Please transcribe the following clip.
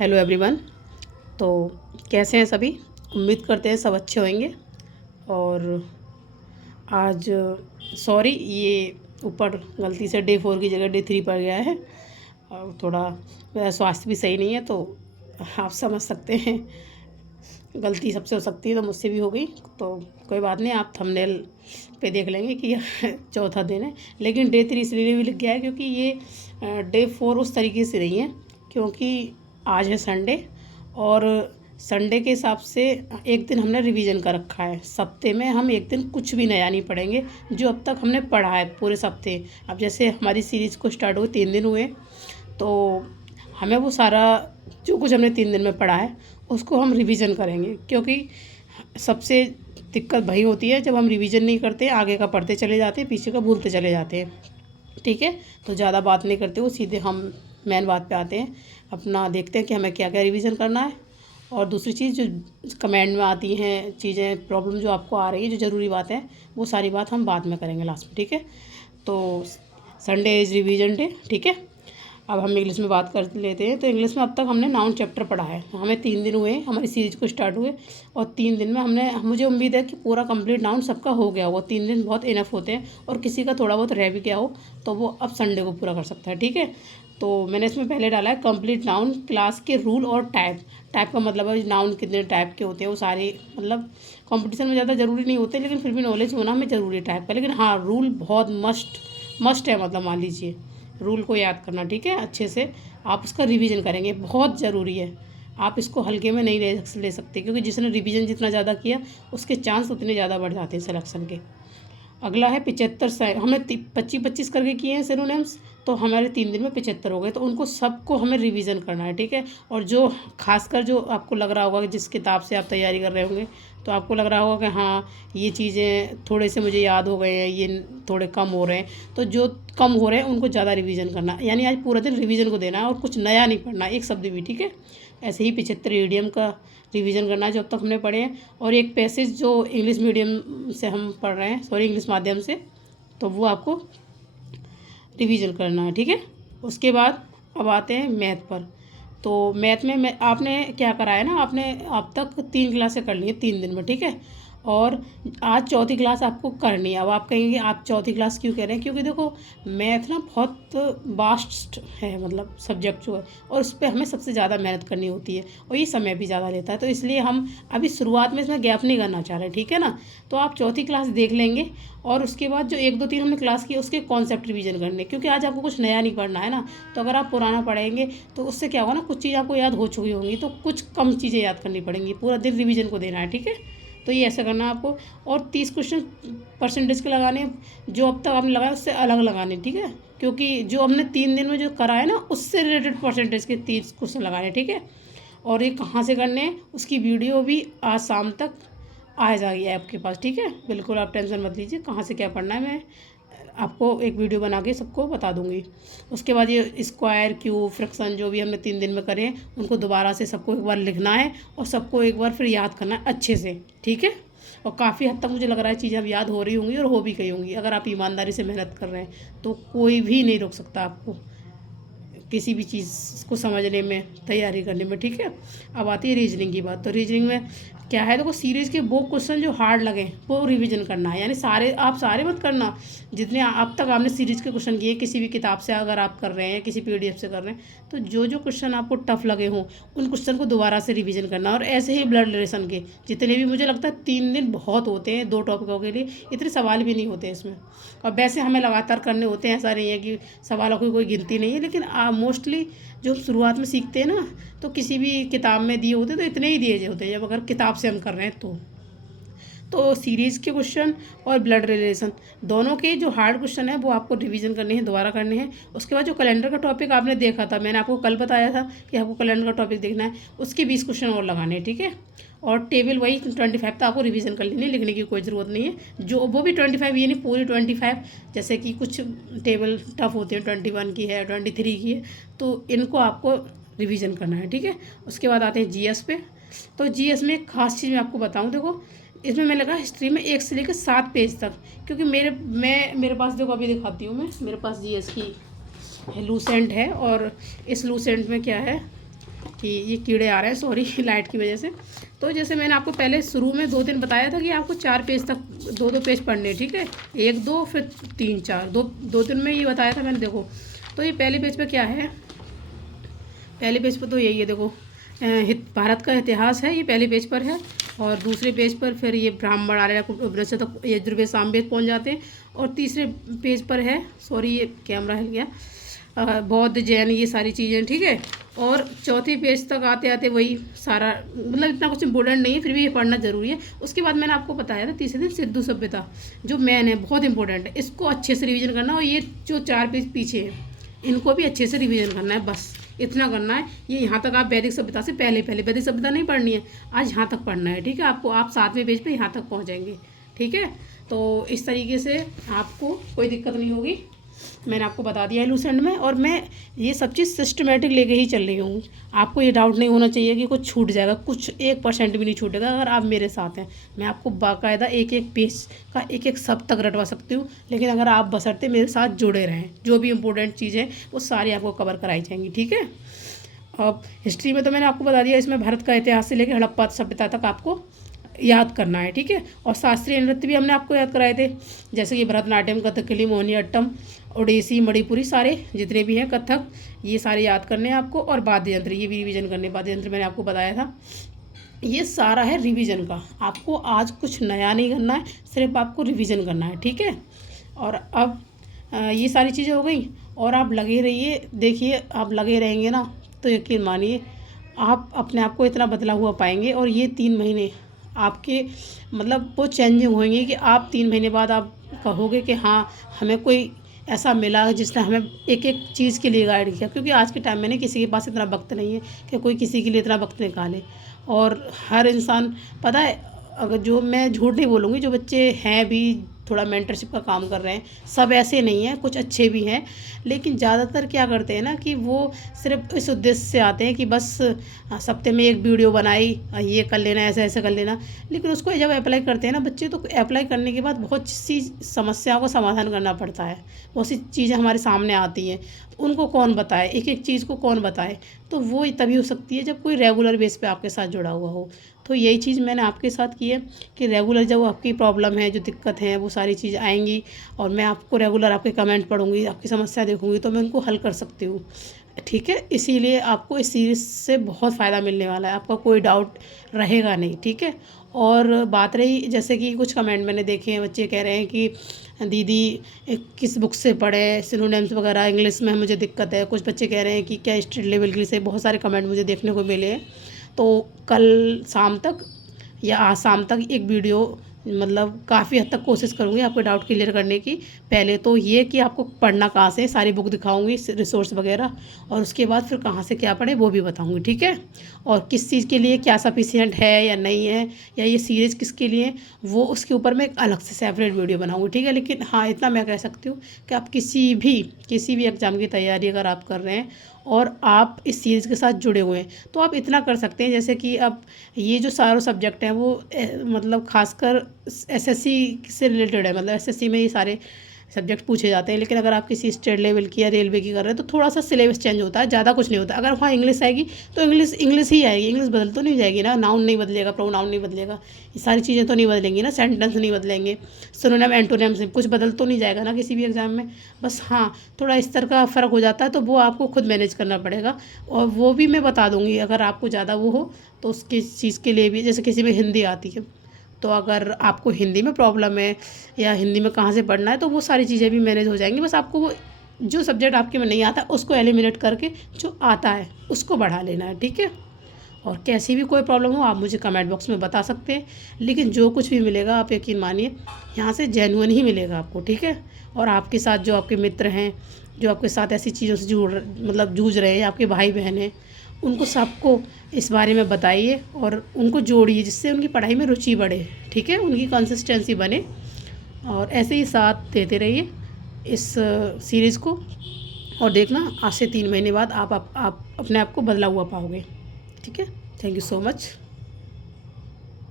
Hello everyone. तो कैसे हैं सभी? उम्मीद करते हैं सब अच्छे होंगे। और आज सॉरी, ये ऊपर गलती से डे 4 की जगह डे 3 पर गया है और थोड़ा मेरा स्वास्थ्य भी सही नहीं है, तो आप समझ सकते हैं। गलती सबसे हो सकती है, तो मुझसे भी हो गई, तो कोई बात नहीं। आप थंबनेल पे देख लेंगे कि यह चौथा दिन है, लेकिन डे 3 इसलिए भी लिख गया है क्योंकि ये डे 4 उस तरीके से नहीं है, क्योंकि आज है संडे और संडे के हिसाब से एक दिन हमने रिवीजन का रखा है। सप्ते में हम एक दिन कुछ भी नया नहीं पढ़ेंगे, जो अब तक हमने पढ़ा है पूरे सप्ते। अब जैसे हमारी सीरीज़ को स्टार्ट हुए 3 दिन हुए, तो हमें वो सारा जो कुछ हमने 3 दिन में पढ़ा है उसको हम रिवीजन करेंगे, क्योंकि सबसे दिक्कत वही होती है जब हम रिवीजन नहीं करते, आगे का पढ़ते चले जाते हैं, पीछे का भूलते चले जाते हैं। ठीक है, तो ज़्यादा बात नहीं करते हुए सीधे हम मेन बात पे आते हैं। अपना देखते हैं कि हमें क्या क्या रिवीजन करना है। और दूसरी चीज़ जो कमेंट में आती हैं चीज़ें, प्रॉब्लम जो आपको आ रही है, जो ज़रूरी बात है, वो सारी बात हम बाद में करेंगे लास्ट में। ठीक है, तो संडे इज़ रिवीजन डे। ठीक है, अब हम इंग्लिश में बात कर लेते हैं। तो इंग्लिश में अब तक हमने नाउन चैप्टर पढ़ा है। हमें 3 दिन हुए हमारी सीरीज को स्टार्ट हुए, और 3 दिन में मुझे उम्मीद है कि पूरा कंप्लीट नाउन सबका हो गया होगा। 3 दिन बहुत इनफ होते हैं, और किसी का थोड़ा बहुत रह भी गया हो तो वो अब संडे को पूरा कर सकता है। ठीक है, तो मैंने इसमें पहले डाला है कंप्लीट नाउन, क्लास के रूल और टाइप। टाइप का मतलब है नाउन कितने टाइप के होते हैं, वो सारे मतलब कंपटीशन में ज़्यादा ज़रूरी नहीं होते, लेकिन फिर भी नॉलेज होना हमें ज़रूरी है टाइप का। लेकिन हाँ, रूल बहुत मस्ट है, मतलब मान लीजिए रूल को याद करना। ठीक है, अच्छे से आप उसका रिवीजन करेंगे, बहुत ज़रूरी है। आप इसको हल्के में नहीं ले सकते, क्योंकि जिसने रिवीजन जितना ज़्यादा किया उसके चांस उतने ज़्यादा बढ़ जाते हैं सिलेक्शन के। अगला है 75 हमने 25 करके किए हैं सिनोनिम्स, तो हमारे 3 दिन में 75 हो गए, तो उनको सबको हमें रिवीजन करना है। ठीक है, और जो खासकर जो आपको लग रहा होगा कि जिस किताब से आप तैयारी कर रहे होंगे, तो आपको लग रहा होगा कि हाँ ये चीज़ें थोड़े से मुझे याद हो गए हैं, ये थोड़े कम हो रहे हैं, तो जो कम हो रहे हैं उनको ज़्यादा रिवीजन करना, यानी आज पूरा दिन रिवीजन को देना है और कुछ नया नहीं पढ़ना, एक शब्द भी। ठीक है, ऐसे ही 75 ईडियम का रिवीजन करना है जो अब तक हमने पढ़े हैं, और एक पैसेज जो इंग्लिश मीडियम से हम पढ़ रहे हैं, सॉरी इंग्लिश माध्यम से, तो वो आपको रिवीजन करना है। ठीक है, उसके बाद अब आते हैं मैथ पर। तो मैथ में आपने क्या करा है ना, आपने अब तक 3 क्लासें कर ली हैं 3 दिन में। ठीक है, और आज चौथी क्लास आपको करनी है। अब आप कहेंगे आप चौथी क्लास क्यों कह रहे हैं? क्योंकि देखो मैथ ना बहुत वास्ट है, मतलब सब्जेक्ट जो है, और उस पर हमें सबसे ज़्यादा मेहनत करनी होती है, और ये समय भी ज़्यादा लेता है, तो इसलिए हम अभी शुरुआत में इसमें गैप नहीं करना चाह रहे। ठीक है ना, तो आप चौथी क्लास देख लेंगे, और उसके बाद जो 1 2 3 हमने क्लास की उसके कॉन्सेप्ट रिवीजन करने, क्योंकि आज आपको कुछ नया नहीं पढ़ना है ना। तो अगर आप पुराना पढ़ेंगे तो उससे क्या होगा ना, कुछ चीज़ आपको याद हो चुकी होंगी, तो कुछ कम चीज़ें याद करनी पड़ेंगी, पूरा दिन रिवीजन को देना है। ठीक है, तो ये ऐसा करना है आपको। और 30 क्वेश्चन परसेंटेज के लगाने, जो अब तक आपने लगाया उससे अलग लगाने। ठीक है, क्योंकि जो हमने 3 दिन में जो करा है ना, उससे रिलेटेड परसेंटेज के 30 क्वेश्चन लगाने। ठीक है, और ये कहाँ से करने हैं उसकी वीडियो भी आज शाम तक आ जाएगी आपके पास। ठीक है, बिल्कुल आप टेंशन मत लीजिए, कहाँ से क्या पढ़ना है मैं आपको एक वीडियो बना के सबको बता दूंगी। उसके बाद ये स्क्वायर, क्यूब, फ्रैक्शन जो भी हमने 3 दिन में करे हैं, उनको दोबारा से सबको एक बार लिखना है, और सबको एक बार फिर याद करना है अच्छे से। ठीक है, और काफ़ी हद तक मुझे लग रहा है चीज़ें अब याद हो रही होंगी और हो भी गई होंगी। अगर आप ईमानदारी से मेहनत कर रहे हैं तो कोई भी नहीं रोक सकता आपको किसी भी चीज़ को समझने में, तैयारी करने में। ठीक है, अब आती है रीजनिंग की बात। तो रीजनिंग में क्या है, देखो सीरीज़ के वो क्वेश्चन जो हार्ड लगे वो रिवीजन करना है, यानी सारे मत करना, जितने अब तक आपने सीरीज़ के क्वेश्चन किए किसी भी किताब से अगर आप कर रहे हैं, किसी PDF से कर रहे हैं, तो जो क्वेश्चन आपको टफ लगे हों उन क्वेश्चन को दोबारा से रिवीजन करना। और ऐसे ही ब्लड रिलेशन के जितने भी, मुझे लगता है 3 दिन बहुत होते हैं 2 टॉपिकों के लिए, इतने सवाल भी नहीं होते हैं इसमें। और वैसे हमें लगातार करने होते हैं, ऐसा नहीं है कि सवालों की कोई गिनती नहीं है, लेकिन मोस्टली जो हम शुरुआत में सीखते हैं ना, तो किसी भी किताब में दिए होते हैं तो इतने ही दिए होते हैं, जब अगर किताब से हम कर रहे हैं तो सीरीज़ के क्वेश्चन और ब्लड रिलेशन दोनों के जो हार्ड क्वेश्चन है वो आपको रिवीजन करने हैं, दोबारा करने हैं। उसके बाद जो कैलेंडर का टॉपिक आपने देखा था, मैंने आपको कल बताया था कि आपको कैलेंडर का टॉपिक देखना है, उसके 20 क्वेश्चन और लगाने हैं। ठीक है, और टेबल वही 25 तो आपको रिवीजन कर लेनी, लिखने की कोई ज़रूरत नहीं है। जो वो भी 25, ये नहीं पूरी 25, जैसे कि कुछ टेबल टफ होती है, 21 की है, 23 की है, तो इनको आपको रिवीजन करना है। ठीक है, उसके बाद आते हैं GS पे। तो GS में एक खास चीज़ मैं आपको बताऊँ, देखो इसमें मैंने लगा हिस्ट्री में 1 से लेकर 7 पेज तक, क्योंकि मेरे पास देखो अभी दिखाती हूँ मैं, मेरे पास GS की लूसेंट है, और इस लूसेंट में क्या है, कि ये कीड़े आ रहे हैं, सॉरी लाइट की वजह से। तो जैसे मैंने आपको पहले शुरू में 2 दिन बताया था कि आपको 4 पेज तक 2-2 पेज पढ़ने, ठीक है, 1-2 फिर 3-4, 2 दिन में ये बताया था मैंने। देखो तो ये पहले पेज पे क्या है, पहले पेज पर तो यही है, देखो भारत का इतिहास है, ये पहले पेज पर है। और दूसरे पेज पर फिर ये ब्राह्मण आर्य उपनिषद तक यजुर्वेद सामवेद पहुँच जाते हैं। और तीसरे पेज पर है, सॉरी ये कैमरा हिल गया, बौद्ध जैन ये सारी चीज़ें, ठीक है। और चौथे पेज तक आते आते वही सारा, मतलब इतना कुछ इंपॉर्टेंट नहीं है, फिर भी ये पढ़ना ज़रूरी है। उसके बाद मैंने आपको बताया था तीसरे दिन सिंधु सभ्यता, जो मेन है, बहुत इंपॉर्टेंट है, इसको अच्छे से रिवीजन करना। और ये जो 4 पेज पीछे है इनको भी अच्छे से रिवीजन करना है, बस इतना करना है। ये यहाँ तक आप वैदिक सभ्यता से पहले वैदिक सभ्यता नहीं पढ़नी है, आज यहाँ तक पढ़ना है, ठीक है। आपको आप 7वें पेज पे यहाँ तक पहुँचेंगे, ठीक है। तो इस तरीके से आपको कोई दिक्कत नहीं होगी, मैंने आपको बता दिया है लूसेंट में। और मैं ये सब चीज़ सिस्टमेटिक लेके ही चल रही हूँ। आपको ये डाउट नहीं होना चाहिए कि कुछ छूट जाएगा, कुछ 1% भी नहीं छूटेगा अगर आप मेरे साथ हैं। मैं आपको बाकायदा एक एक पेज का एक एक सब तक रटवा सकती हूँ, लेकिन अगर आप बशर्ते मेरे साथ जुड़े रहें, जो भी इंपॉर्टेंट चीज़ें वो सारी आपको कवर कराई जाएंगी, ठीक है। अब हिस्ट्री में तो मैंने आपको बता दिया, इसमें भारत का इतिहास से लेकर हड़प्पा सभ्यता तक आपको याद करना है, ठीक है। और शास्त्रीय नृत्य भी हमने आपको याद कराए थे, जैसे कि भरतनाट्यम, कथकली, मोहिनीअट्टम, ओडिसी, मणिपुरी, सारे जितने भी हैं, कथक, ये सारे याद करने हैं आपको। और वाद्य यंत्र, ये भी रिवीजन करने, वाद्य यंत्र मैंने आपको बताया था। ये सारा है रिवीजन का, आपको आज कुछ नया नहीं करना है, सिर्फ आपको रिवीजन करना है, ठीक है। और अब ये सारी चीज़ें हो गई, और आप लगे रहिए, देखिए आप लगे रहेंगे ना तो यकीन मानिए आप अपने आप को इतना बदला हुआ पाएंगे। और ये 3 महीने आपके मतलब वो चेंजिंग होंगे कि आप 3 महीने बाद आप कहोगे कि हाँ हमें कोई ऐसा मिला जिसने हमें एक एक चीज़ के लिए गाइड किया। क्योंकि आज के टाइम में ना किसी के पास इतना वक्त नहीं है कि कोई किसी के लिए इतना वक्त निकाले। और हर इंसान, पता है, अगर जो मैं झूठ नहीं बोलूँगी, जो बच्चे हैं भी थोड़ा मेंटरशिप का काम कर रहे हैं, सब ऐसे नहीं हैं, कुछ अच्छे भी हैं। लेकिन ज़्यादातर क्या करते हैं ना कि वो सिर्फ इस उद्देश्य से आते हैं कि बस हफ्ते में एक वीडियो बनाई, ये कर लेना, ऐसे ऐसे कर लेना। लेकिन उसको जब अप्लाई करते हैं ना बच्चे, तो अप्लाई करने के बाद बहुत सी समस्याओं का समाधान करना पड़ता है, बहुत सी चीज़ें हमारे सामने आती हैं, उनको कौन बताए, एक एक चीज़ को कौन बताए। तो वो तभी हो सकती है जब कोई रेगुलर बेस पे आपके साथ जुड़ा हुआ हो। तो यही चीज़ मैंने आपके साथ की है कि रेगुलर जब आपकी प्रॉब्लम है, जो दिक्कत है, वो सारी चीज़ आएंगी और मैं आपको रेगुलर आपके कमेंट पढ़ूंगी, आपकी समस्या देखूंगी, तो मैं उनको हल कर सकती हूँ, ठीक है। इसीलिए आपको इस सीरीज़ से बहुत फ़ायदा मिलने वाला है, आपका कोई डाउट रहेगा नहीं, ठीक है। और बात रही, जैसे कि कुछ कमेंट मैंने देखे हैं, बच्चे कह रहे हैं कि दीदी किस बुक से पढ़े, सिनोनिम्स वगैरह इंग्लिश में मुझे दिक्कत है। कुछ बच्चे कह रहे हैं कि क्या स्टेट लेवल के से, बहुत सारे कमेंट मुझे देखने को मिले हैं। तो कल शाम तक या आज शाम तक एक वीडियो, मतलब काफ़ी हद तक कोशिश करूँगी आपके डाउट क्लियर करने की। पहले तो ये कि आपको पढ़ना कहाँ से, सारी बुक दिखाऊंगी, रिसोर्स वगैरह, और उसके बाद फिर कहाँ से क्या पढ़े वो भी बताऊंगी, ठीक है। और किस चीज़ के लिए क्या सफिशिएंट है या नहीं है, या ये सीरीज़ किसके लिए, वो उसके ऊपर मैं एक अलग से सेपरेट वीडियो बनाऊंगी, ठीक है। लेकिन हाँ, इतना मैं कह सकती हूँ कि आप किसी भी एग्ज़ाम की तैयारी अगर आप कर रहे हैं और आप इस सीरीज़ के साथ जुड़े हुए हैं, तो आप इतना कर सकते हैं। जैसे कि अब ये जो सारे सब्जेक्ट हैं वो मतलब खासकर एसएससी से रिलेटेड है, मतलब एसएससी में ये सारे सब्जेक्ट पूछे जाते हैं। लेकिन अगर आप किसी स्टेट लेवल की या रेलवे की कर रहे हैं तो थोड़ा सा सिलेबस चेंज होता है, ज़्यादा कुछ नहीं होता। अगर वहाँ इंग्लिश आएगी तो इंग्लिश ही आएगी, इंग्लिश बदल तो नहीं जाएगी ना, नाउन नहीं बदलेगा, प्रोनाउन नहीं बदलेगा, ये सारी चीज़ें तो नहीं बदलेंगी ना, सेंटेंस नहीं बदलेंगे, सिनोनिम एंटोनिम से कुछ बदल तो नहीं जाएगा ना किसी भी एग्ज़ाम में। बस हाँ, थोड़ा स्तर का फ़र्क हो जाता है, तो वो आपको खुद मैनेज करना पड़ेगा। और वो भी मैं बता दूँगी, अगर आपको ज़्यादा वो हो तो उसकी चीज़ के लिए भी, जैसे किसी में हिंदी आती है, तो अगर आपको हिंदी में प्रॉब्लम है या हिंदी में कहाँ से पढ़ना है, तो वो सारी चीज़ें भी मैनेज हो जाएंगी। बस आपको वो जो सब्जेक्ट आपके में नहीं आता उसको एलिमिनेट करके जो आता है उसको बढ़ा लेना है, ठीक है। और कैसी भी कोई प्रॉब्लम हो आप मुझे कमेंट बॉक्स में बता सकते हैं, लेकिन जो कुछ भी मिलेगा आप यकीन मानिए यहाँ से जेन्युइन ही मिलेगा आपको, ठीक है। और आपके साथ जो आपके मित्र हैं, जो आपके साथ ऐसी चीज़ों से जूझ रहे हैं, आपके भाई बहन हैं, उनको सबको इस बारे में बताइए और उनको जोड़िए, जिससे उनकी पढ़ाई में रुचि बढ़े, ठीक है, उनकी कंसिस्टेंसी बने। और ऐसे ही साथ देते रहिए इस सीरीज़ को, और देखना आज से 3 महीने बाद आप अपने आप को बदला हुआ पाओगे, ठीक है। Thank you so much.